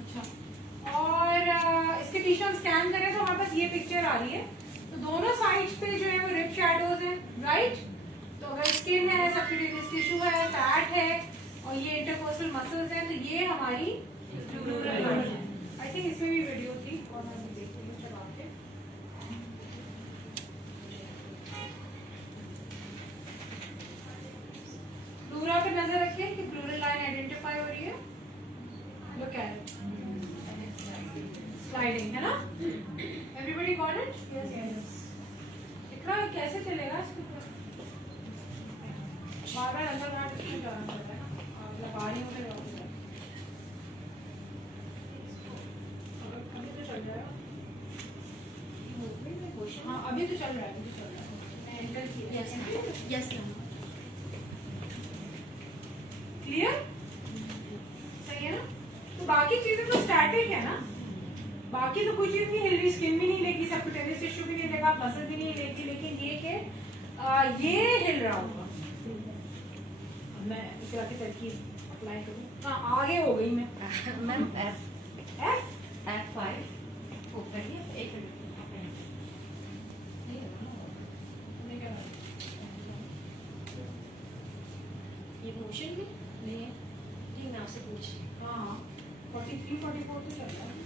अच्छा और इसके पीछे हम स्कैन कर रहे हैं तो हमारे पास ये पिक्चर आ रही है तो दोनों साइड्स पे जो है वो रिब शैडोज हैं राइट तो अगर स्किन है सबक्यूटेनियस टिश्यू है फैट है और ये इंटरकोस्टल मसल्स हैं तो ये हमारी प्लूरल लाइन है आई थिंक इसमें भी वीडियो थी और मैं भी देख रही हूँ चला के प्लूरा पे नजर रखिए कि प्लूरल लाइन आइडेंटिफाई हो रही है लुक एट इट स्लाइडिंग है ना everybody got it yes yes दिख रहा है कैसे चलेगा इसके ऊपर बार बार अंदर बाहर इसमें जाना पड़ता है लगा रही हूँ अभी तो चल जाएगा हाँ अभी तो चल रहा है एंटर किया यस क्लियर सही है ना तो बाकी चीजें तो स्टैटिक है ना बाकी तो कोई चीज नहीं हिल रही स्किन भी नहीं लेगी सबक्यूटेनियस टिश्यू भी नहीं लेगा मसल भी नहीं लेगी लेकिन ये के ये हिल रहा होगा मैं इसे आगे तरकीब अप्लाई करूँ हाँ आगे हो गई मैं ma'am F F F5 open है एक ये मोशन भी नहीं है ठीक मैं आपसे पूछ हाँ 43 44 तो चल रहा है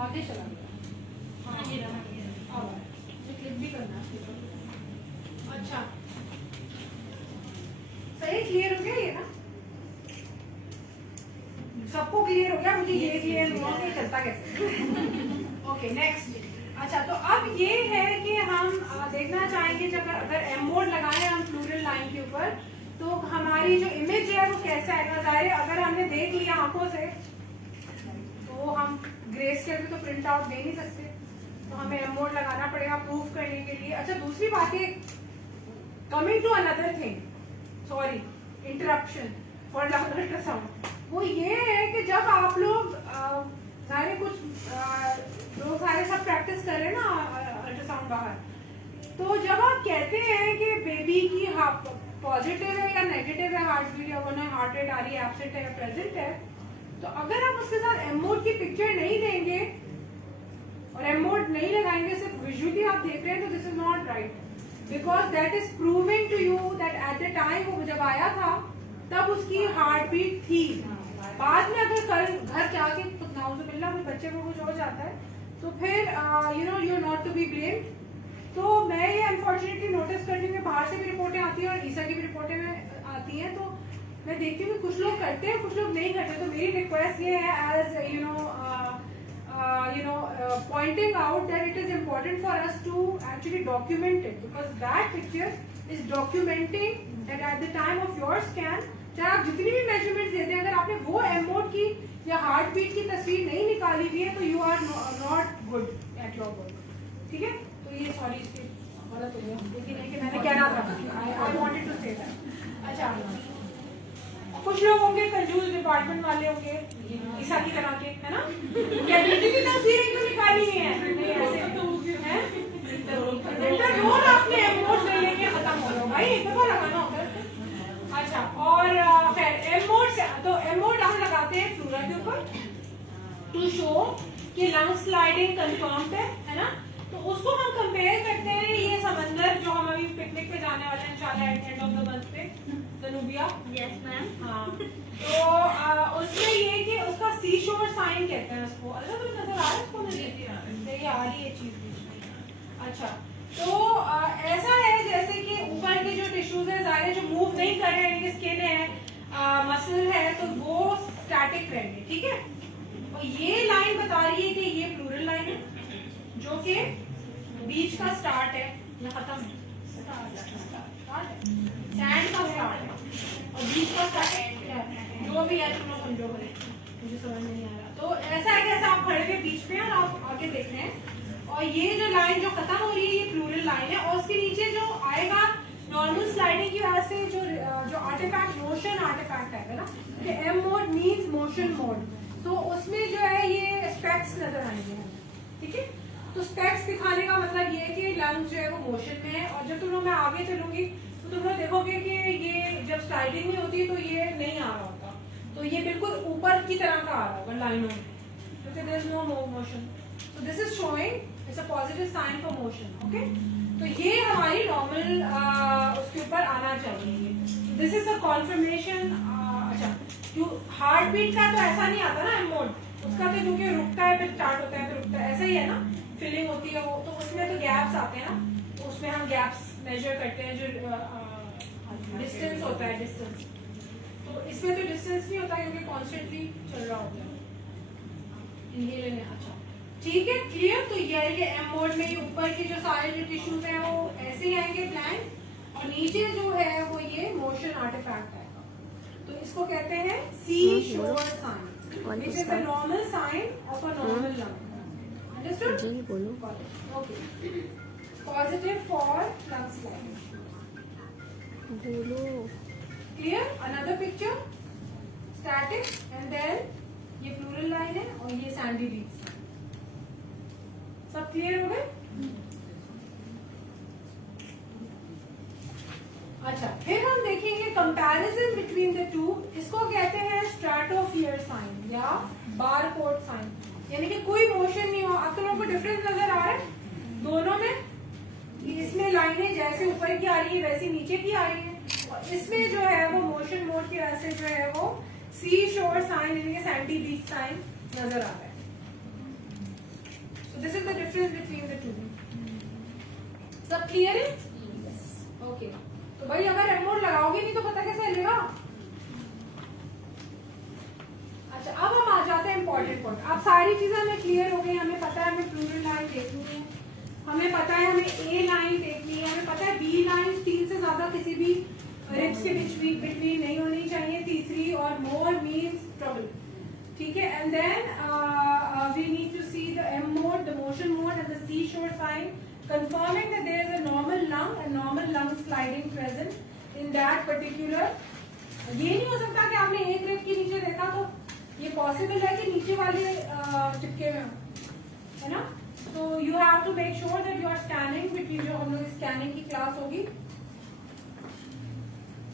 आगे चला गया हाँ ये रहा अब मुझे क्लिक भी करना है अच्छा सही क्लियर हो गया ये ना सबको क्लियर हो गया मुझे ये क्लियर हुआ कि चलता कैसे ओके नेक्स्ट अच्छा तो अब ये है कि हम देखना चाहेंगे जब अगर एम मोड लगाए हम प्लूरल लाइन के ऊपर तो हमारी जो इमेज है वो कैसा है जाहिर है अगर हमने देख लिया आंखों से तो हम ग्रे स्केल तो प्रिंट आउट दे नहीं सकते तो हमें एम मोड लगाना पड़ेगा प्रूफ करने के लिए अच्छा दूसरी बात है coming to another thing sorry interruption for ultrasound वो ये है कि जब आप लोग सारे कुछ लोग सारे सब प्रैक्टिस कर रहे हैं ना अल्ट्रासाउंड बाहर तो जब आप कहते हैं कि बेबी की पॉजिटिव है या नेगेटिव है हार्ट बीट या हार्ट रेट आ रही है एब्सेंट है या प्रेजेंट है तो अगर आप उसके साथ एम मोड की पिक्चर नहीं देंगे और एम मोड नहीं लगाएंगे सिर्फ विजुअली आप देख रहे हैं तो this is not right because that is proving to you that at the time वो जब आया था तब उसकी हार्ट बीट थी बाद में अगर घर जाके नाउजुबिल्लाह में बच्चे को कुछ हो जाता है तो फिर you know you are not to be blamed तो मैं ये अनफॉर्चुनेटली नोटिस करती हूँ बाहर से भी रिपोर्टें आती हैं और ईसा की भी रिपोर्टें आती हैं तो मैं देखती हूँ कि कुछ लोग करते हैं कुछ लोग नहीं करते तो मेरी रिक्वेस्ट ये है as you know pointing out that it is important for us to actually document it because that picture is documenting that at the time of your scan चाहे आप जितनी भी मेजरमेंट्स देते हैं अगर आपने वो एम मोड की या हार्ट बीट की तस्वीर नहीं निकाली हुई है तो you are not good at your work ठीक है तो ये सॉरी इसके गलत हो गया लेकिन मैंने कहना था I wanted to say that अच्छा कुछ लोग होंगे कंजूस डिपार्टमेंट वाले होंगे ईसा की तरह के है ना कैबिनेट की तस्वीरें क्यों निकाली है नहीं ऐसे हैं रोल आपने एमोट ले लेके खत्म हो गया भाई एक दफा लगाना होगा अच्छा और फिर एमोट तो एमोट हम लगाते हैं प्लूरल के ऊपर टू शो कि लंग स्लाइडिंग कंफर्म है ना तो उसको हम कंपेयर करते हैं ये समंदर जो हम अभी पिकनिक पे जाने वाले हैं इंशाल्लाह एंड ऑफ द मंथ पे दनूबिया यस मैम हाँ तो उसमें ये कि उसका सी शोर साइन कहते हैं उसको अलग अलग नजर आ रहा है इसको मुझे ये आ रही है चीज अच्छा तो ऐसा है जैसे कि ऊपर के जो टिश्यू टिश्यूज है जाहिर है जो मूव नहीं कर रहे हैं, यानी कि स्किन है, मसल है, तो वो स्टैटिक रहेंगे, ठीक है। और ये लाइन बता रही है कि ये प्लूरल लाइन है, जो कि बीच का स्टार्ट है या खत्म है, एंड का स्टार्ट है और बीच का स्टार्ट एंड है, जो भी है तुम लोग समझो, मुझे समझ नहीं आ रहा। तो ऐसा है कि ऐसा आप खड़े हुए बीच में और आप आगे देख रहे हैं, और ये जो लाइन जो खत्म हो रही है ये प्लूरल लाइन है, और उसके नीचे जो आएगा नॉर्मल स्लाइडिंग की वजह से जो आर्टिफैक्ट मोशन आर्टिफैक्ट है ना, कि M mode means motion mode, तो उसमें जो है ये स्पेक्स नजर आएंगे, ठीक है। तो स्पेक्स दिखाने का मतलब ये है कि लंग्स जो है वो मोशन में है, और जब तुम लोग मैं आगे चलूंगी तो तुम लोग देखोगे कि ये जब स्लाइडिंग में होती है तो ये नहीं आ रहा होता, तो ये बिल्कुल ऊपर की तरह का आ रहा होगा लाइनों में, क्योंकि there is no motion. So this is showing it's a positive sign for motion, okay? तो ये हमारी नॉर्मल उसके ऊपर आना चाहिए। This is a confirmation। अच्छा, हार्ट बीट का तो ऐसा नहीं आता ना मोड, उसका तो क्योंकि रुकता है फिर स्टार्ट होता है फिर रुकता है, ऐसा ही है ना, फीलिंग होती है वो, तो उसमें तो गैप्स आते हैं ना, तो उसमें हम गैप्स मेजर करते हैं, जो डिस्टेंस होता है डिस्टेंस, तो इसमें तो डिस्टेंस नहीं होता क्योंकि कॉन्स्टेंटली चल रहा होता है। अच्छा ठीक है, क्लियर। तो ये है कि एम मोड में ऊपर के जो सारे जो टिश्यूज हैं वो ऐसे ही आएंगे ब्लैंक, और नीचे जो है वो ये मोशन आर्टिफैक्ट आएगा, तो इसको कहते हैं sea shore sign, which is a normal sign of a normal lung. Understood? जी बोलो। Okay, positive for lung sliding. बोलो। Clear? Another picture, static, and then ये प्लूरल लाइन है और ये सैंडी बीच। सब क्लियर हो गए? अच्छा, फिर हम देखेंगे कंपैरिजन बिटवीन द टू, इसको कहते हैं स्ट्रैटोफियर साइन या बारकोड साइन, यानी कि कोई मोशन नहीं हो। अब तुम लोगों को डिफरेंस नजर आ रहा है दोनों में, इसमें लाइनें जैसे ऊपर की आ रही है वैसे नीचे की आ रही है, और इसमें जो है वो मोशन मोड की वजह से जो है वो सी शोर साइन यानी कि सैंडी बीच साइन नजर आ रहा है। So this is the difference between the two. सब क्लियर है? ओके, तो भाई अगर एमोड लगाओगे नहीं तो पता कैसे चलेगा? अच्छा, अब हम आ जाते हैं इम्पोर्टेंट पॉइंट। अब सारी चीजें हमें क्लियर हो गई, हमें पता है हमें प्लूरल लाइन देखनी है, हमें पता है हमें ए लाइन देखनी है, हमें पता है बी लाइन 3 से ज्यादा किसी भी रिब्स के बिटवीन नहीं होनी चाहिए, तीसरी और मोर मीन्स ट्रबल, ठीक है। And then we need to see the M mode, the motion mode and the sea shore sign, confirming that there is a normal lung and normal lung sliding present in that particular। ये नहीं हो सकता कि आपने एक rib के नीचे देखा तो ये पॉसिबल है कि नीचे वाले चिपके में है ना, तो you have to make sure that you are scanning between, जो हम लोग स्कैनिंग की क्लास होगी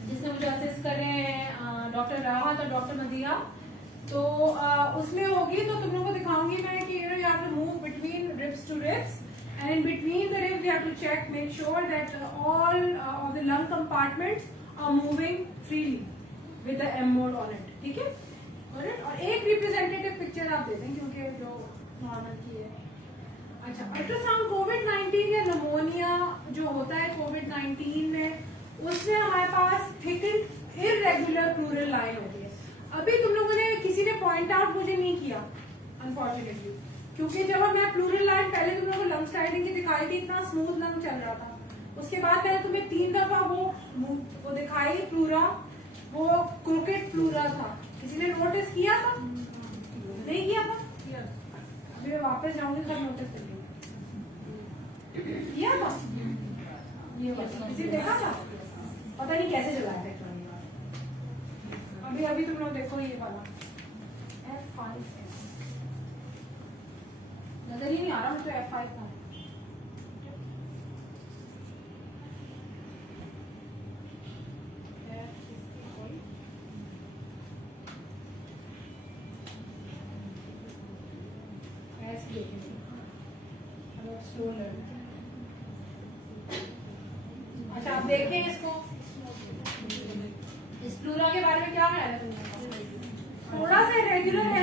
जिसमें मुझे असिस्ट कर रहे हैं डॉक्टर राहत और डॉक्टर मदिया, तो उसमें होगी, तो तुम लोगों को दिखाऊंगी मैं कि you have to move between ribs to ribs, and in between the ribs you have to check, make sure that all of the lung compartments are moving freely with the M mode on it, ठीक है। और एक representative picture आप दे दें क्योंकि जो normal की है। अच्छा, अल्ट्रासाउंड कोविड-19 या निमोनिया जो होता है कोविड-19 में, उसमें हमारे पास थिकन्ड इररेगुलर प्लूरल लाइन होती है। अभी तुम लोगों ने किसी ने पॉइंट आउट मुझे नहीं किया अनफॉर्चुनेटली, क्योंकि जब मैं प्लूरल लाइन पहले तुम लोगों को लंग स्लाइडिंग की दिखाई थी, इतना स्मूथ लंग चल रहा था, उसके बाद मैंने तुम्हें 3 दफा वो दिखाई प्लूरा, वो क्रोकेट प्लूरा था। किसी ने नोटिस किया था? नहीं किया था? अभी मैं वापस जाऊंगी तब नोटिस करेंगे। किया था? ये किसी ने देखा था? पता नहीं कैसे चलाया था। अभी तुम लोग देखो ये वाला F5 नजर ही नहीं आ रहा मुझे, F5 था। अच्छा, आप देखें इसको, इस प्लूरा के बारे में क्या ख्याल है तुमने? थोड़ा सा रेगुलर है,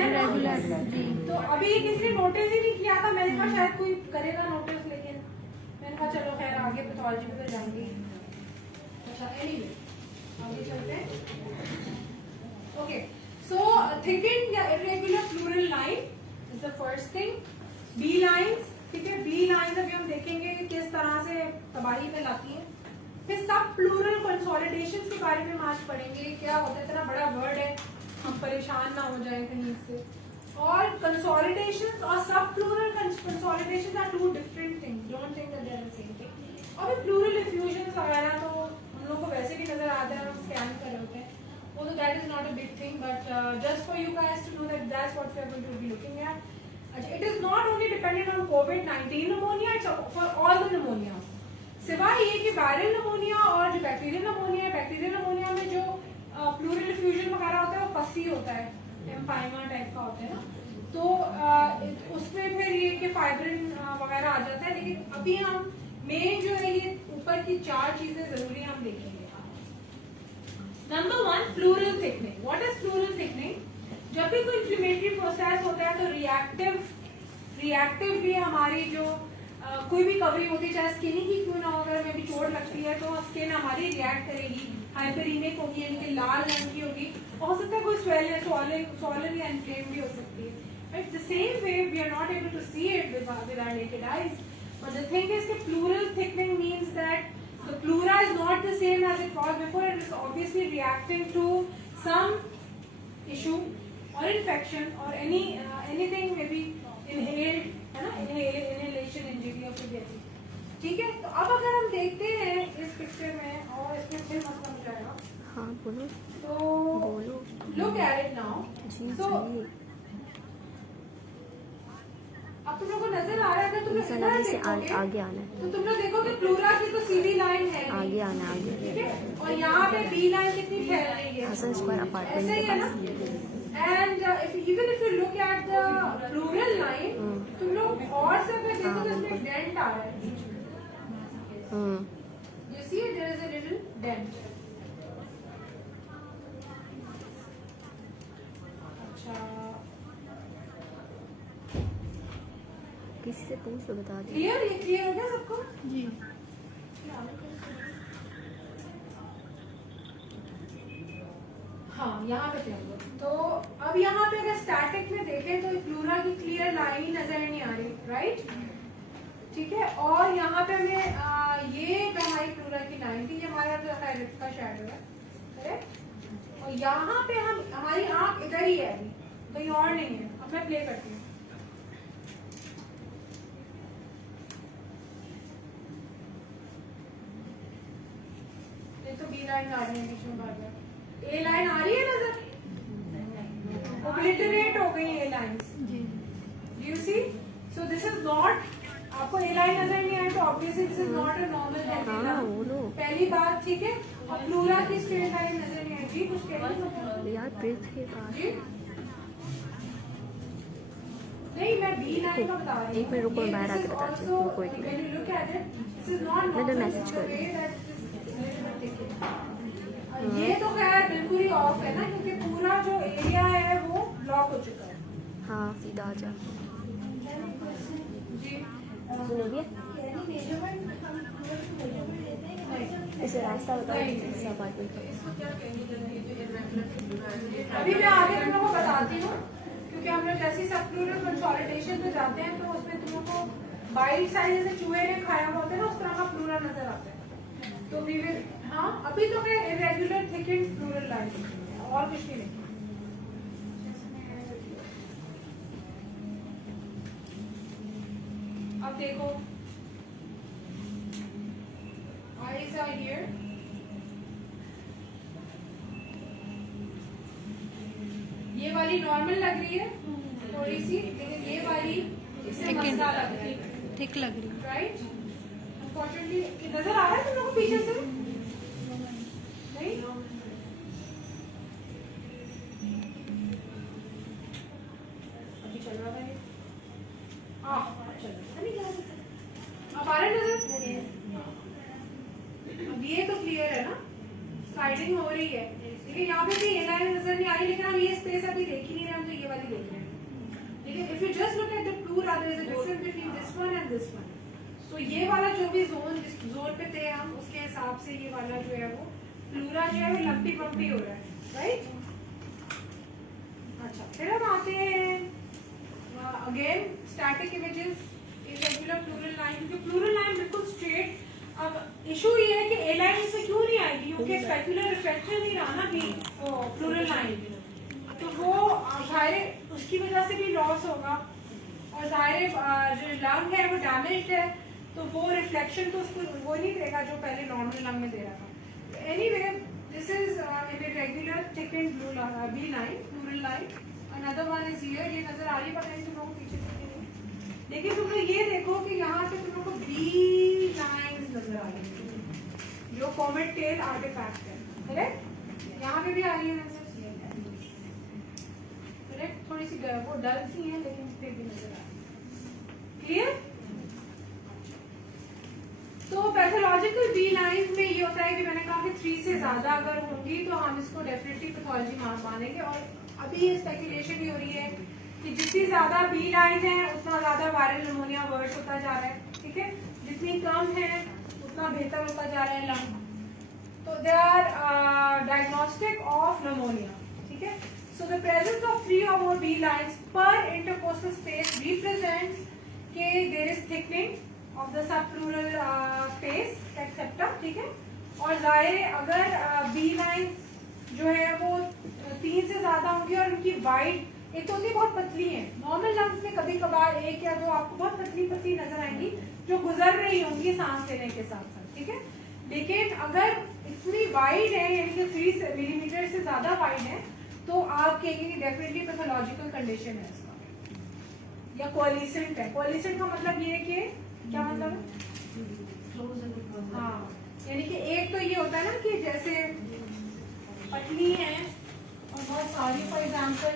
तो अभी किसी ने नोटिस ही नहीं किया था, मैंने कहा शायद कोई करेगा नोटिस, लेकिन मैंने कहा चलो खैर आगे पैथोलॉजी में तो जाएंगे। अच्छा एनीवे आगे चलते हैं. ओके सो थिकेंड या irregular pleural line is the first thing. B lines, ठीक है, बी लाइंस अभी हम देखेंगे कि किस तरह से तबाही में लाती हैं. फिर सब प्लूरल कंसोलिडेशन के बारे में आज पढ़ेंगे. क्या होता है, इतना बड़ा वर्ड है, हम परेशान ना हो जाए कहीं इससे. और कंसोलिडेशन और subpleural consolidation are two different things. Don't think that they are the same thing. और प्लूरल इफ्यूजन वगैरह तो हम लोग को वैसे भी नजर आते हैं, हम स्कैन कर रहे होते हैं, वो तो that is not a big thing. But just for you guys to know that that's what we are going to be looking at. It is not only dependent on कोविड-19 pneumonia, it's for all the pneumonia. सिवाय ये कि viral pneumonia और जो bacterial pneumonia है, bacterial pneumonia में जो plural effusion वगैरह होता है वो पस्सी होता है, एम्पाइमा टाइप का होता है ना, तो उसमें फिर ये कि फाइब्रिन वगैरह आ जाता है. लेकिन अभी हम मेन जो है ये ऊपर की 4 चीजें जरूरी हम देखेंगे. Number 1 pleural thickening. What is pleural thickening? जब भी कोई इन्फ्लेमेटरी प्रोसेस होता है तो रिएक्टिवली हमारी जो कोई भी कवरिंग होती है, चाहे स्किन की क्यों ना हो, अगर में भी चोट लगती है तो स्किन हमारी रिएक्ट करेगी, हाइपरीमिक होगी यानी कि लाल रंग की होगी, हो सकता है कोई स्वॉलन या इन्फ्लेम भी हो सकती है. Right? The same way we are not able to see it with our naked eyes. But the thing is that pleural thickening means that the pleura is not the same as it was before. It is obviously reacting to some issue or infection or anything maybe inhaled, है ना, inhalation injury or कुछ ऐसी. ठीक है, तो अब अगर हम देखते हैं इस पिक्चर में और इसमें फिर मतलब हो जाएगा. हाँ बोलो. तो बोलो. look at it now. Ji So अब तुम लोग को नजर आ रहा है, अगर तुम लोग इधर से देखोगे आगे आना है. तो तुम लोग देखोगे प्लूरा की तो सीधी लाइन है, आगे आना है. ठीक है, और यहाँ पे बी लाइन कितनी फैल रही है, हसन स्क्वायर ऐसे अपार्टमेंट ही के है ना. पास. And even if you look at the pleural line, तुम लोग और से अगर देखो तो इसमें डेंट आ रहा है बीच में. You see there is a little dent. अच्छा, किसी से पूछ लो, बता दो. क्लियर, ये क्लियर हो गया सबको? जी. हाँ, यहाँ पे थे हम लोग. तो अब यहाँ पे अगर स्टैटिक में देखें तो प्लूरा की क्लियर लाइन ही नजर नहीं आ रही, राइट? ठीक है, और यहाँ पे हमें ये जो हमारी प्लूरा की लाइन थी, ये हमारा जो रिप का शैडो है, करेक्ट? और यहाँ पे हमारी आंख इधर ही है, अभी कहीं और नहीं है. अब मैं प्ले करती हूँ. तो बी लाइन आ रही है बीच में बार-बार. ए लाइन आ रही है नजर, ओब्लिटरेट हो गई A lines. Do you see? So this is not, आपको ए लाइन नजर नहीं आई तो obviously this is not a normal healthy. पहली बात, ठीक है. और प्लूरा की स्ट्रेट लाइन नजर नहीं आई. जी कुछ कह रही हो यार ब्रेथ के पास. जी? नहीं, मैं बी लाइन का बता रही हूँ. एक मिनट रुको, मैं बाहर आके बताती हूँ. कोई नहीं. मैं मैसेज कर. ये तो खैर बिल्कुल ही ऑफ है ना, क्योंकि पूरा जो एरिया है वो ब्लॉक हो चुका है. हाँ सीधा आ जा. जी सुनोगे? इसे रास्ता बताओ इस अपार्टमेंट का. अभी मैं आगे तुम लोगों को बताती हूँ, क्योंकि हम लोग जैसे सब प्लूरल कंसोलिडेशन पे जाते हैं तो उसमें तुम लोग को बाइट साइज जैसे चूहे ने खाया हुआ होता है ना, उस तरह का प्लूरल नजर आता है. तो वी विल, हाँ अभी तो है इरेगुलर थिकेंड प्लूरल लाइन, और कुछ नहीं. अब देखो, eyes are here. ये वाली नॉर्मल लग रही है थोड़ी सी, लेकिन ये वाली इससे मसला लग रहा है, ठीक लग रही है. राइट? अनफॉर्चुनेटली नजर आ रहा है तुम लोगों को पीछे से? नहीं? अभी चल रहा है. हाँ चल रहा है. अब आ रहा है नजर? अब ये तो क्लियर है ना, स्लाइडिंग हो रही है, लेकिन यहाँ पे भी ये लाइन नजर नहीं आ रही. लेकिन हम ये स्पेस अभी देख ही नहीं रहे, हम तो ये वाली देख रहे हैं. लेकिन if you just look at the pleura, there is a difference between this one and this one. So तो ये वाला जो भी जोन जिस जोन पे थे हम उसके हिसाब से ये वाला जो है वो प्लूरा जो है वो लंपी पंपी हो रहा है, राइट। अच्छा, फिर हम आते हैं again static images irregular pleural line, क्योंकि प्लूरल लाइन बिल्कुल स्ट्रेट। अब इशू ये है कि ए लाइन इसमें क्यों नहीं आएगी, क्योंकि स्पेक्युलर रिफ्लेक्शन नहीं रहा ना भी प्लूरल लाइन, तो वो जाहिर उसकी वजह से भी लॉस होगा, और जाहिर जो लंग है वो डैमेज्ड है, तो वो रिफ्लेक्शन तो उसको वो नहीं देगा जो पहले नॉर्मल लंग में दे रहा था। Anyway this is in irregular thickened B line pleural line. Another one is here, ये नजर आ रही है, पता नहीं तुम लोगों को पीछे से नहीं, लेकिन तुम लोग ये देखो कि यहाँ पे तुम लोग को बी लाइंस नजर आ रही है जो कॉमेट टेल आर्टिफैक्ट है, करेक्ट। यहाँ पे भी आ रही है नजर, करेक्ट। थोड़ी सी वो डल सी है लेकिन फिर भी नजर आ रही है, क्लियर। तो पैथोलॉजिकल बी लाइंस में ये होता है कि मैंने कहा कि 3 से ज्यादा अगर होंगी तो हम इसको डेफिनेटली पैथोलॉजी मानेंगे, और अभी ये स्पेकुलेशन ही हो रही है कि जितनी ज्यादा बी लाइन है उतना ज्यादा वायरल निमोनिया वर्स होता जा रहा है, ठीक है। जितनी कम है उतना बेहतर होता जा रहा है लंग, तो they are diagnostic of pneumonia, ठीक है। So the presence of 3 or more B lines per intercostal space represents के there is thickening of the subpleural space septum, ठीक है। और जाहिर अगर बी लाइन जो है वो 3 से ज्यादा होंगी और उनकी वाइड, एक तो होती बहुत पतली है, नॉर्मल लंग्स में कभी कभार 1 या 2 आपको बहुत पतली पतली नजर आएंगी जो गुजर रही होंगी सांस लेने के साथ साथ, ठीक है। लेकिन अगर इतनी वाइड है यानी कि 3 मिलीमीटर से ज्यादा वाइड है तो आप कहेंगे कि डेफिनेटली पैथोलॉजिकल कंडीशन है इसका, या कोलिसेंट है। कोलिसेंट का मतलब ये है कि क्या मतलब है, हाँ, यानी कि एक तो ये होता है ना कि जैसे पतली है और बहुत सारी, फॉर एग्जांपल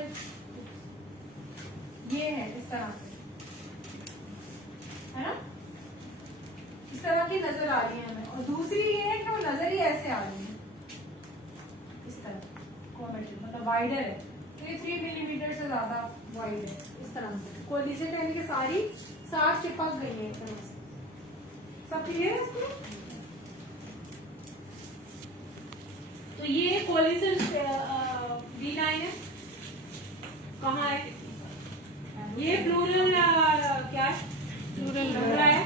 ये है इस तरह से, है ना, इस तरह की नजर आ रही है हमें, और दूसरी ये है कि वो नजर ही ऐसे आ रही है इस तरह, मतलब वाइडर है, तो ये 3 मिलीमीटर से ज्यादा वाइड है इस तरह से। कोलिसेंट यानी कि सारी साथ चिपक गई है एक तरह से। सब क्लियर है इसमें? तो ये कोलिसेंट बी लाइन है, कहाँ है ये प्लूरल, क्या है प्लूरल है,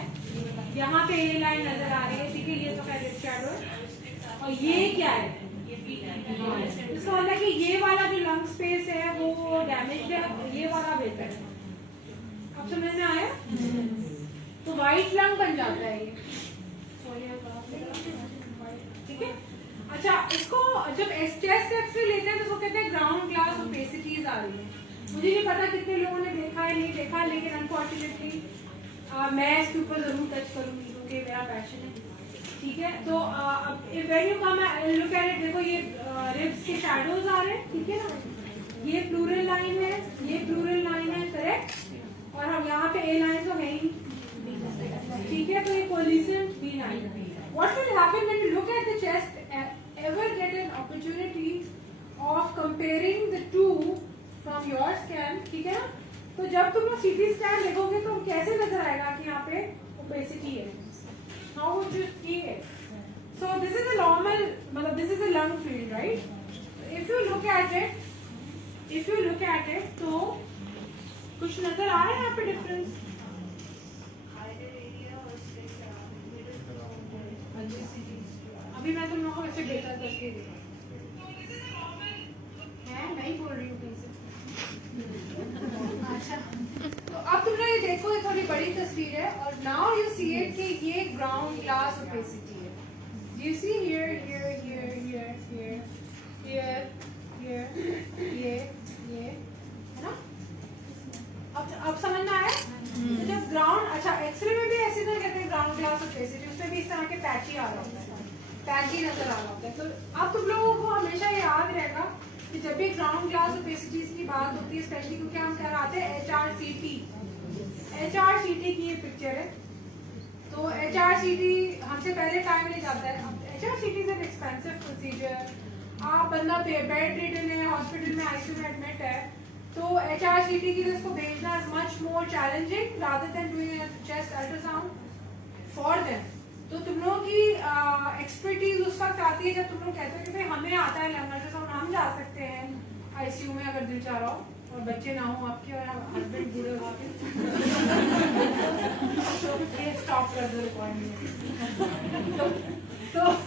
यहाँ पे ए लाइन नजर आ रही है, ठीक है। ये तो खैर शैडो है, और ये क्या है, इसका मतलब कि ये वाला जो लंग स्पेस है वो डैमेज है, ये वाला बेहतर है। अब समझ में आया? तो वाइट लंग बन जाता है ये, ठीक है। अच्छा, इसको जब चेस्ट एक्सरे लेते हैं तो उसको कहते हैं ग्राउंड ग्लास ओपेसिटीज आ रही है। मुझे नहीं पता कितने लोगों ने देखा है नहीं देखा, लेकिन अनफॉर्चुनेटली मैं इसके ऊपर जरूर टच करूंगी क्योंकि मेरा पैशन है, ठीक है। तो when you come look at it, देखो ये रिब्स के शैडोज आ रहे हैं, ठीक है ना। ये प्लूरल लाइन है, ये प्लूरल लाइन है, करेक्ट। और हम यहाँ पे ए लाइन तो है ही, ठीक है। तो ये कोलिसेंट बी लाइन है। What will happen when you look at the chest? Ever get an opportunity of comparing the two from your scan, ठीक है ना। तो जब तुम लोग CT स्कैन देखोगे तो कैसे नजर आएगा कि यहाँ पे ओपेसिटी है, how would you see it? So this is a normal, मतलब this is a lung field, right? If you look at it, तो कुछ नजर आ रहा है यहाँ पे डिफरेंस? अभी मैं तुम लोगों को ऐसे डेटा करके है, नहीं बोल रही हूँ कहीं। अच्छा, तो अब तुम लोग ये देखो, ये थोड़ी बड़ी तस्वीर है, और नाउ यू सी इट कि ये ग्राउंड ग्लास ओपेसिटी है। You see here here here here here here ये है ना। अब समझ में आया? तो जब ग्राउंड, अच्छा एक्सरे में भी ऐसे तो कहते हैं ग्राउंड ग्लास ओपेसिटी, उसमें भी इस तरह के पैची आ रहा होता है, पैची नजर आ रहा होता है। तो अब तुम लोगों को हमेशा याद रहेगा कि जब भी ग्राउंड ग्लास ओपेसिटीज की बात होती है, स्पेशली क्योंकि हम कराते हैं HRCT की ये पिक्चर है। तो HRCT हमसे पहले टाइम ले जाता है। अब HRCT is an expensive procedure. आप बंदा बेड रिडन है, हॉस्पिटल में ICU में एडमिट है, तो HRCT के लिए उसको भेजना is much more challenging rather than doing a chest ultrasound. For them. तो तुम लोगों की एक्सपर्टीज उस वक्त आती है जब तुम लोग कहते हो कि भाई हमें आता है अल्ट्रासाउंड, हम जा सकते हैं आईसीयू में अगर दिल चाह रहा हो और बच्चे ना हो आपके और हस्बैंड बूढ़े हो आपके तो ये स्टॉप कर दो रिकॉर्डिंग। तो